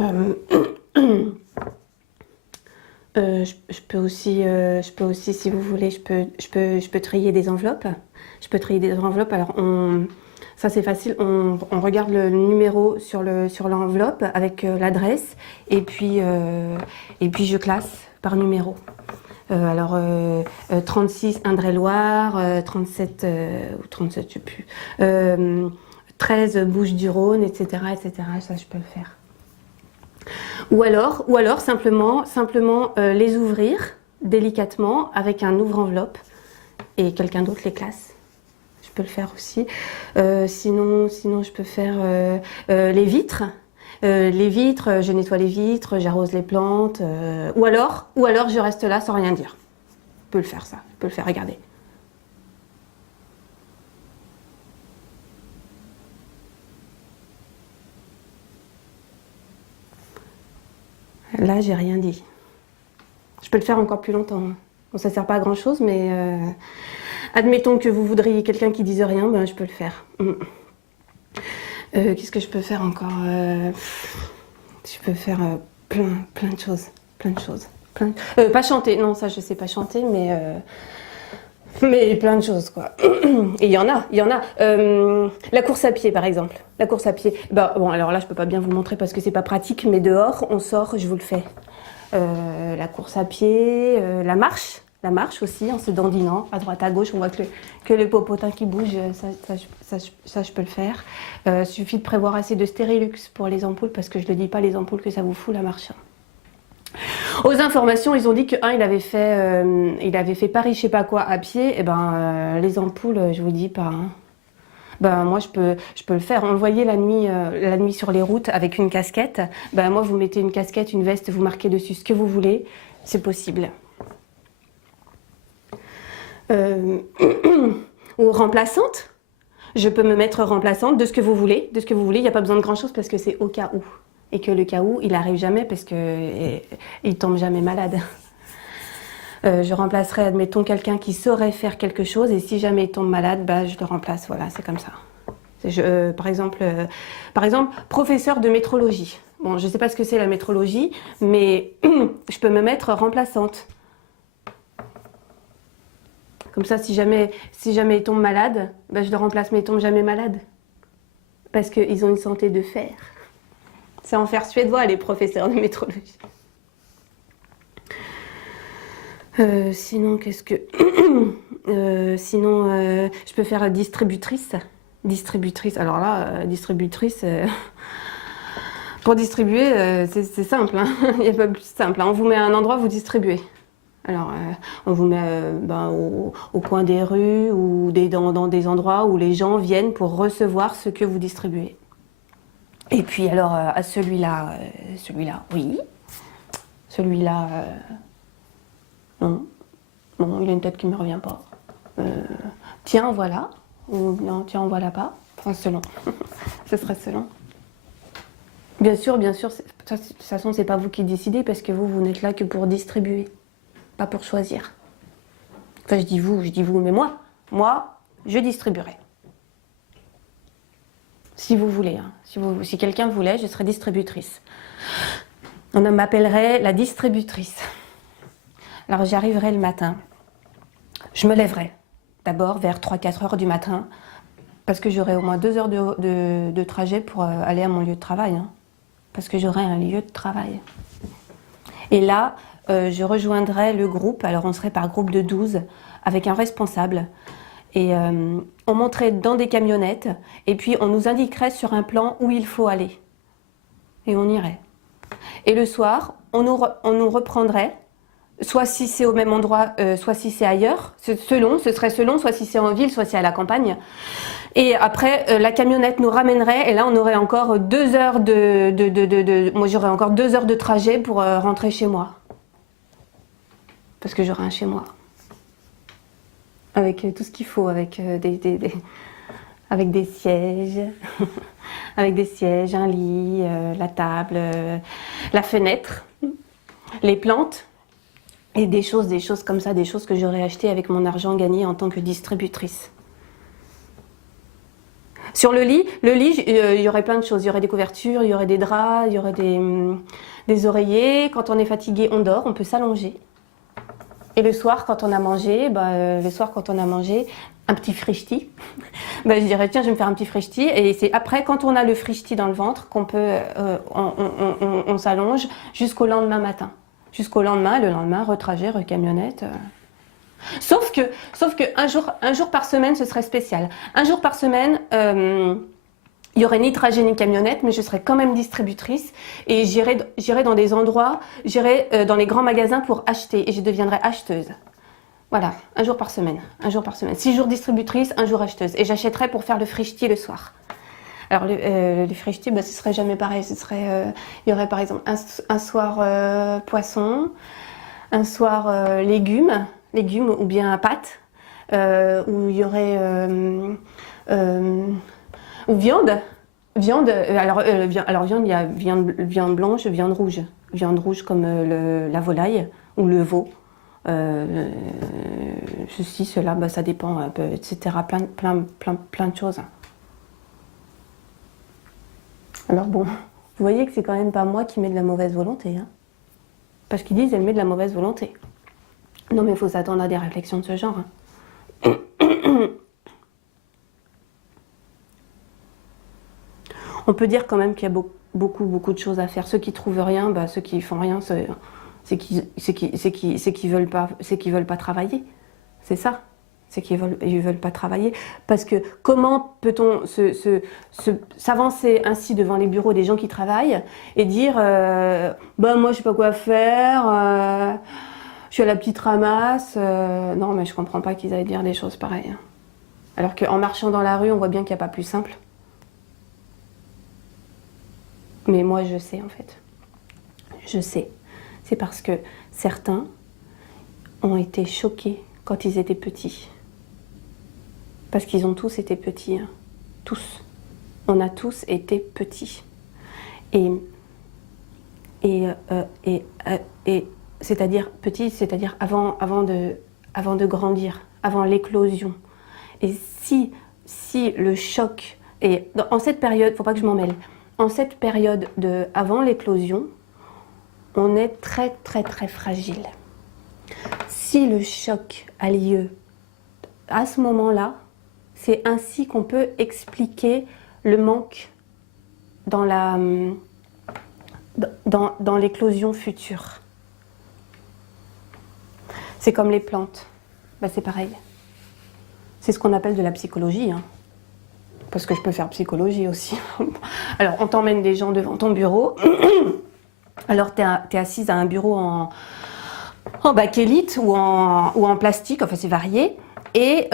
Euh, je peux aussi, si vous voulez, je peux trier des enveloppes. Je peux trier des enveloppes. Alors, ça c'est facile. On regarde le numéro sur l'enveloppe avec l'adresse et puis je classe par numéro. 36 Indre-et-Loire, 37 ou 37, je sais plus. 13 Bouches-du-Rhône, etc., etc. Ça, je peux le faire. Ou alors simplement les ouvrir délicatement avec un ouvre-enveloppe et quelqu'un d'autre les classe. Je peux le faire aussi. Sinon, je peux faire les vitres. Les vitres, je nettoie les vitres, j'arrose les plantes. Ou alors je reste là sans rien dire. Je peux le faire ça, je peux le faire, regardez. Là, j'ai rien dit. Je peux le faire encore plus longtemps. Bon, ça ne sert pas à grand chose, mais admettons que vous voudriez quelqu'un qui dise rien, ben, je peux le faire. Qu'est-ce que je peux faire encore Je peux faire plein de choses. Plein de choses. Pas chanter, non, ça je sais pas chanter, mais plein de choses, quoi. Et il y en a. La course à pied, par exemple. La course à pied. Bah, bon, alors là, je peux pas bien vous le montrer parce que c'est pas pratique, mais dehors, on sort, je vous le fais. La course à pied, la marche aussi, en se dandinant à droite à gauche, on voit que le popotin qui bouge, ça je peux le faire. Suffit de prévoir assez de Stérilux pour les ampoules, parce que je ne dis pas les ampoules que ça vous fout la marche. Aux informations, ils ont dit il avait fait Paris je sais pas quoi à pied, et ben les ampoules, je vous dis pas. Hein. Ben, moi, je peux le faire. On le voyait la nuit sur les routes avec une casquette. Ben, moi, vous mettez une casquette, une veste, vous marquez dessus ce que vous voulez. C'est possible. Ou remplaçante. Je peux me mettre remplaçante de ce que vous voulez. De ce que vous voulez. Il n'y a pas besoin de grand-chose parce que c'est au cas où. Et que le cas où, il arrive jamais parce qu'il tombe jamais malade. Je remplacerai, admettons, quelqu'un qui saurait faire quelque chose et si jamais il tombe malade, bah, je le remplace. Voilà, c'est comme ça. Par exemple, professeur de métrologie. Bon, je ne sais pas ce que c'est la métrologie, mais je peux me mettre remplaçante. Comme ça, si jamais il tombe malade, bah, je le remplace, mais il tombe jamais malade. Parce qu'ils ont une santé de fer. C'est en fer suédois, les professeurs de métrologie. Sinon, qu'est-ce que... je peux faire distributrice. Distributrice, alors là, distributrice... Pour distribuer, c'est simple, hein. Il n'y a pas plus simple. Hein. On vous met à un endroit, vous distribuez. Alors, on vous met au coin des rues ou dans des endroits où les gens viennent pour recevoir ce que vous distribuez. Et puis alors, à celui-là, oui. Celui-là... Non, il a une tête qui ne me revient pas. Tiens, voilà. Ou non, tiens, voilà pas. Enfin, selon. Ce serait selon. Bien sûr, de toute façon, c'est pas vous qui décidez parce que vous n'êtes là que pour distribuer, pas pour choisir. Enfin, je dis vous, mais moi, je distribuerai. Si vous voulez, hein. Si quelqu'un voulait, je serais distributrice. On m'appellerait la distributrice. Alors j'arriverai le matin, je me lèverai d'abord vers 3-4 heures du matin parce que j'aurai au moins 2 heures de trajet pour aller à mon lieu de travail, hein, parce que j'aurai un lieu de travail. Et là, je rejoindrai le groupe, alors on serait par groupe de 12 avec un responsable et on monterait dans des camionnettes et puis on nous indiquerait sur un plan où il faut aller et on irait. Et le soir, on nous reprendrait. Soit si c'est au même endroit, soit si c'est ailleurs, ce serait selon, soit si c'est en ville, soit si c'est à la campagne. Et après, la camionnette nous ramènerait, et là on aurait encore 2 heures moi j'aurais encore 2 heures de trajet pour rentrer chez moi. Parce que j'aurai un chez moi. Avec tout ce qu'il faut, avec avec des sièges, avec des sièges, un lit, la table, la fenêtre, les plantes. Et des choses comme ça, des choses que j'aurais achetées avec mon argent gagné en tant que distributrice. Sur le lit, il y aurait plein de choses. Il y aurait des couvertures, il y aurait des draps, il y aurait des oreillers. Quand on est fatigué, on dort, on peut s'allonger. Et le soir, quand on a mangé, un petit frichti. Je dirais, tiens, je vais me faire un petit frichti. Et c'est après, quand on a le frichti dans le ventre, qu'on peut, on s'allonge jusqu'au lendemain matin. Jusqu'au lendemain, le lendemain, retrajet, recamionnette. Sauf que un jour par semaine, ce serait spécial. Un jour par semaine, il n'y aurait ni trajet ni camionnette, mais je serais quand même distributrice et j'irais dans des endroits, j'irais dans les grands magasins pour acheter et je deviendrais acheteuse. Voilà, un jour par semaine. 6 jours distributrice, un jour acheteuse. Et j'achèterais pour faire le frichti le soir. Alors le frichti, ce serait jamais pareil. Il y aurait par exemple un soir poisson, un soir légumes ou bien pâtes, où il y aurait ou viande. Alors viande, il y a viande blanche, viande rouge. Viande rouge comme la volaille ou le veau. Ceci, cela, ça dépend un peu, etc. Plein de choses. Alors bon, vous voyez que c'est quand même pas moi qui mets de la mauvaise volonté. Hein. Parce qu'ils disent, elle met de la mauvaise volonté. Non mais il faut s'attendre à des réflexions de ce genre. Hein. On peut dire quand même qu'il y a beaucoup de choses à faire. Ceux qui trouvent rien, ceux qui font rien, c'est qu'ils veulent pas travailler. C'est ça. C'est qu'ils veulent pas travailler. Parce que comment peut-on s'avancer ainsi devant les bureaux des gens qui travaillent et dire moi je sais pas quoi faire, je suis à la petite ramasse. Non mais je comprends pas qu'ils aillent dire des choses pareilles. Alors qu'en marchant dans la rue, on voit bien qu'il n'y a pas plus simple. Mais moi, je sais, en fait. Je sais. C'est parce que certains ont été choqués quand ils étaient petits. Parce qu'ils ont tous été petits. Hein. Tous. On a tous été petits. Et c'est-à-dire petits, c'est-à-dire avant de grandir, avant l'éclosion. Et si le choc, et en cette période, il ne faut pas que je m'en mêle, en cette période avant l'éclosion, on est très fragile. Si le choc a lieu à ce moment-là, c'est ainsi qu'on peut expliquer le manque dans l'éclosion future. C'est comme les plantes, c'est pareil. C'est ce qu'on appelle de la psychologie. Hein. Parce que je peux faire psychologie aussi. Alors, on t'emmène des gens devant ton bureau. Alors, tu es assise à un bureau en bakélite ou en plastique, enfin c'est varié. Et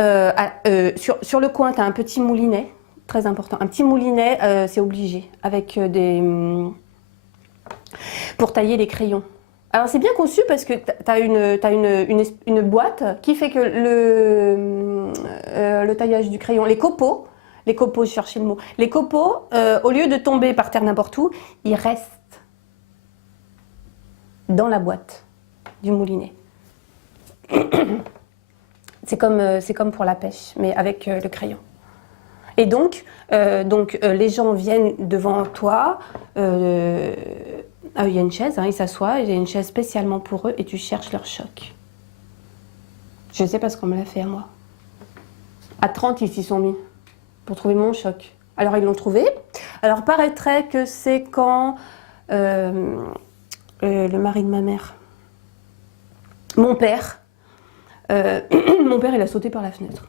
sur le coin, tu as un petit moulinet, très important. Un petit moulinet, c'est obligé, avec pour tailler les crayons. Alors c'est bien conçu parce que tu as une boîte qui fait que le taillage du crayon, les copeaux, je cherchais le mot, les copeaux, au lieu de tomber par terre n'importe où, ils restent dans la boîte du moulinet. C'est comme pour la pêche, mais avec le crayon. Et donc les gens viennent devant toi, il y a une chaise, ils s'assoient, il y a une chaise spécialement pour eux et tu cherches leur choc. Je sais parce qu'on me l'a fait à moi. À 30, ils s'y sont mis pour trouver mon choc. Alors ils l'ont trouvé. Alors paraîtrait que c'est quand le mari de ma mère, mon père, il a sauté par la fenêtre.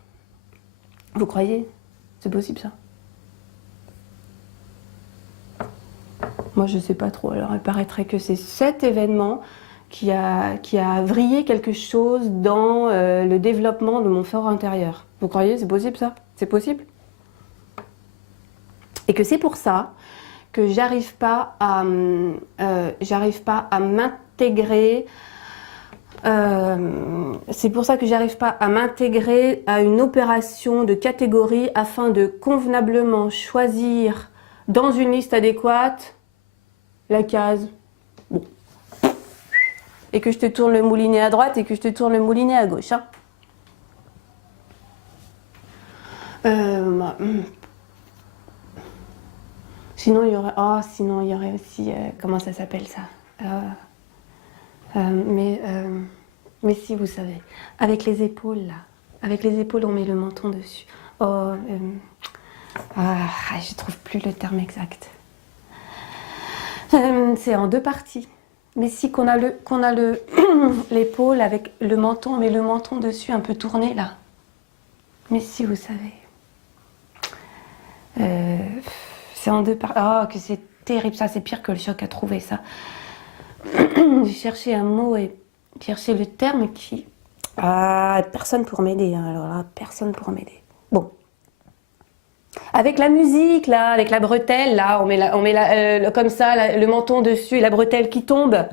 Vous croyez? C'est possible ça? Moi je sais pas trop. Alors il paraîtrait que c'est cet événement qui a vrillé quelque chose dans le développement de mon fort intérieur. Vous croyez? C'est possible ça? C'est possible? Et que c'est pour ça que j'arrive pas à m'intégrer. C'est pour ça que j'arrive pas à m'intégrer à une opération de catégorie afin de convenablement choisir dans une liste adéquate la case. Bon. Et que je te tourne le moulinet à droite et que je te tourne le moulinet à gauche. Hein. Sinon, il y aurait, oh, sinon, il y aurait aussi, comment ça s'appelle ça? Euh, mais, euh, mais si, vous savez, avec les épaules, là. Avec les épaules, on met le menton dessus. Oh, je trouve plus le terme exact. C'est en deux parties. Mais si qu'on a l'épaule avec le menton, on met le menton dessus un peu tourné, là. Mais si, vous savez. C'est en deux parties. Oh, que c'est terrible, ça, c'est pire que le choc à trouver ça. J'ai cherché un mot et cherché le terme qui... Ah, personne pour m'aider, hein. Alors là, personne pour m'aider. Bon. Avec la musique, là, avec la bretelle, là, on met comme ça, le menton dessus et la bretelle qui tombe.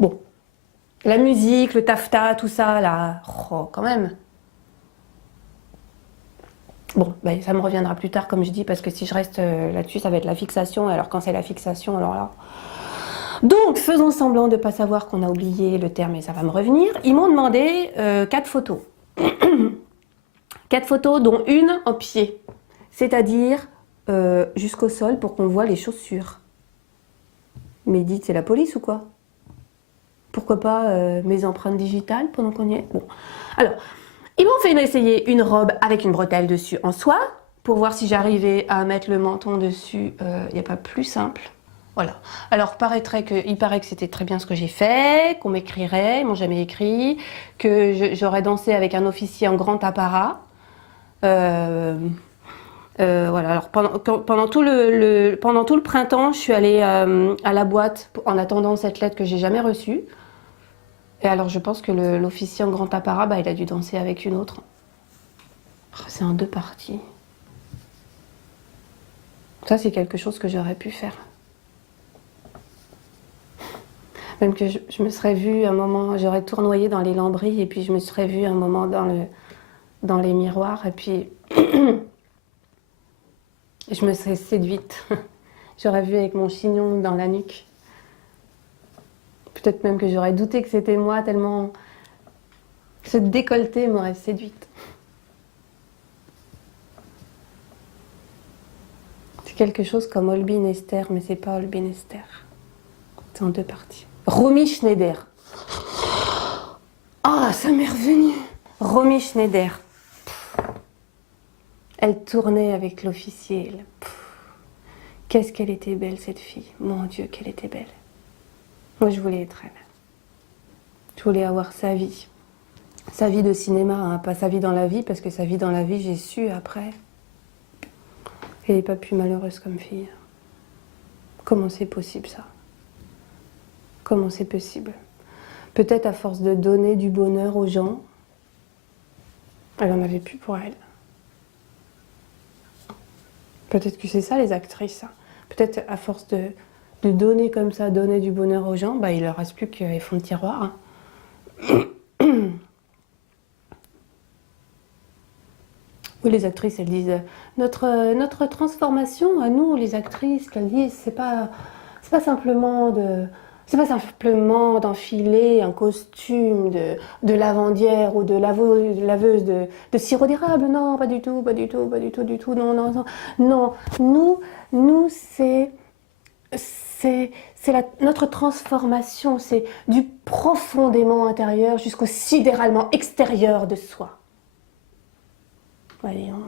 Bon. La musique, le taffetas, tout ça, là. Oh, quand même. Bon, ben, ça me reviendra plus tard, comme je dis, parce que si je reste là-dessus, ça va être la fixation. Alors quand c'est la fixation, alors là... Donc, faisons semblant de ne pas savoir qu'on a oublié le terme et ça va me revenir. Ils m'ont demandé 4 photos. 4 photos, dont une en pied. C'est-à-dire jusqu'au sol pour qu'on voit les chaussures. Mais dites, c'est la police ou quoi? Pourquoi pas mes empreintes digitales pendant qu'on y est? Bon, alors... Ils m'ont fait essayer une robe avec une bretelle dessus en soie pour voir si j'arrivais à mettre le menton dessus. Il n'y a pas plus simple. Voilà. Alors, il paraît que c'était très bien ce que j'ai fait, qu'on m'écrirait, ils m'ont jamais écrit, que j'aurais dansé avec un officier en grand apparat. Voilà. Alors, pendant tout le printemps, je suis allée à la boîte en attendant cette lettre que j'ai jamais reçue. Et alors je pense que l'officier en grand apparat, il a dû danser avec une autre. Oh, c'est en 2 parties. Ça, c'est quelque chose que j'aurais pu faire. Même que je me serais vue un moment, j'aurais tournoyé dans les lambris et puis je me serais vue un moment dans les miroirs et puis je me serais séduite. J'aurais vu avec mon chignon dans la nuque. Peut-être même que j'aurais douté que c'était moi, tellement ce décolleté m'aurait séduite. C'est quelque chose comme Olbin Esther, mais c'est pas Olbin Esther. C'est en 2 parties. Romy Schneider. Ah, ça m'est revenu. Romy Schneider. Elle tournait avec l'officier. Qu'est-ce qu'elle était belle, cette fille. Mon Dieu, qu'elle était belle. Moi, je voulais être elle. Je voulais avoir sa vie. Sa vie de cinéma, hein, pas sa vie dans la vie, parce que sa vie dans la vie, j'ai su après. Elle n'est pas plus malheureuse comme fille. Comment c'est possible, ça? Comment c'est possible? Peut-être à force de donner du bonheur aux gens, elle en avait plus pour elle. Peut-être que c'est ça, les actrices. Hein. Peut-être à force de donner comme ça, donner du bonheur aux gens, il leur reste plus qu'ils font le tiroir. Hein. Oui, les actrices, elles disent notre transformation à nous, les actrices, qu'elles disent, c'est pas simplement d'enfiler un costume de lavandière ou de laveuse de sirop d'érable. Non, pas du tout, pas du tout, pas du tout, du tout. Non, non, non. Non, nous, c'est notre transformation, c'est du profondément intérieur jusqu'au sidéralement extérieur de soi. Voyons.